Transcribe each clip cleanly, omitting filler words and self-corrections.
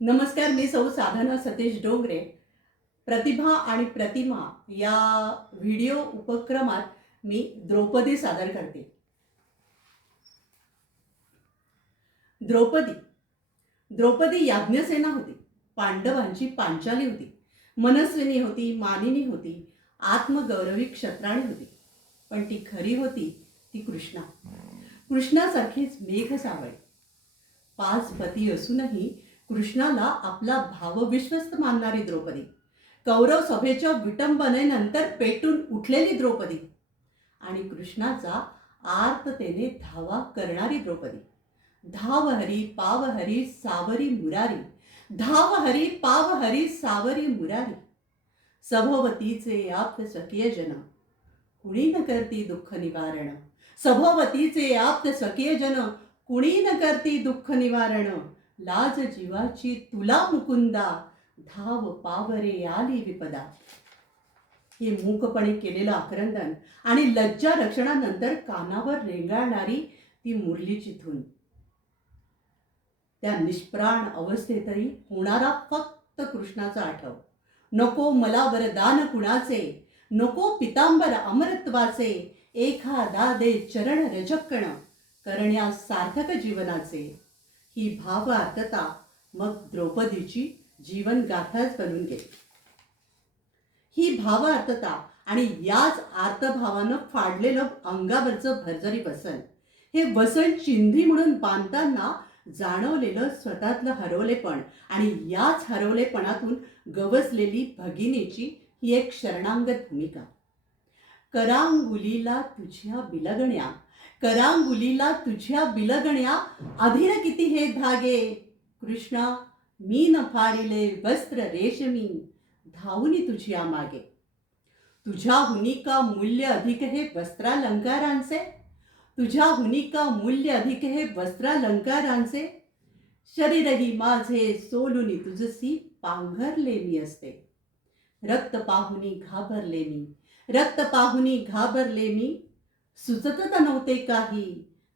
नमस्कार, मी सौ साधना सतीश डोंगरे. प्रतिभा आणि प्रतिमा या व्हिडिओ उपक्रमात मी द्रौपदी सादर करते. द्रौपदी द्रौपदी याज्ञसेना होती. पांडवांची पांचाली होती. मनस्विनी होती, मानिनी होती, आत्मगौरवी क्षत्राणी होती. पण ती खरी होती ती कृष्णा. कृष्णासारखीच मेघ सावळी. 5 पती असूनही कृष्णाला आपला भावविश्वस्त मानणारी द्रौपदी. कौरव सभेच्या विटंबनेनंतर पेटून उठलेली द्रौपदी आणि कृष्णाचा आर्ततेने धावा करणारी द्रौपदी. धाव हरी पाव हरी सावरी मुरारी, धाव हरी पाव हरी सावरी मुरारी. सभोवतीचे आप्त सखिय जन, कुणी न करती दुःख निवारण. सभोवतीचे आप्त सखिय जन, कुणी न करती दुःख निवारण. लाज जीवाची तुला मुकुंदा, धाव पावरे आली विपदा. हे मूकपणे केलेलं आक्रंदन आणि लज्जा रक्षणानंतर कानावर रेंगाळणारी ती मुरलीची धून. त्या निष्प्राण अवस्थेतही होणारा फक्त कृष्णाचा आठव. नको मला वरदान कुणाचे, नको पितांबर अमरत्वाचे. एखादा दे चरण रजक्कण, करण्यास सार्थक जीवनाचे. ही भावार्थता मग द्रौपदीची जीवनगाथाच बनून गेली. ही भावार्थता आणि याच आर्तभावानं फाडलेलं अंगावरचं भरजरी वसन, हे वसन चिंधी म्हणून बांधताना जाणवलेलं स्वतःतलं हरवलेपण आणि याच हरवलेपणातून गवसलेली भगिनीची ही एक शरणांगत भूमिका. करांगुलीला तुझ्या बिलगण्या, करांगुलीला तुझ्या बिलगण्या. अधीर किती हे धागे, कृष्णा मी न फाडिले वस्त्र रेशमी. धावुनी तुझ्या मागे. तुझ्याहुनी का मूल्य अधिक हे वस्त्रालंकारांचे, तुझ्याहुनी का मूल्य अधिक हे वस्त्रालंकारांचे. शरीरही माझे सोलुनी तुझसी पांघरले मी असते. रक्त पाहुनी घाबरले मी, रक्त पाहुनी घाबरले मी. सुचतच नव्हते काही,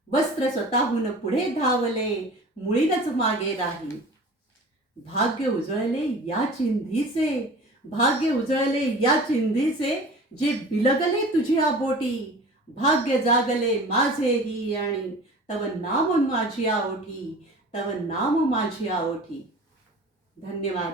वस्त्र स्वतःहून पुढे धावले, मुळीनच मागे राही. भाग्य उजळले या चिंधीचे, भाग्य उजळले या चिंधीचे. जे बिलगले तुझ्या बोटी, भाग्य जागले माझेही आणि तव नाम माझी ओठी, तव नाम माझी ओठी. धन्यवाद.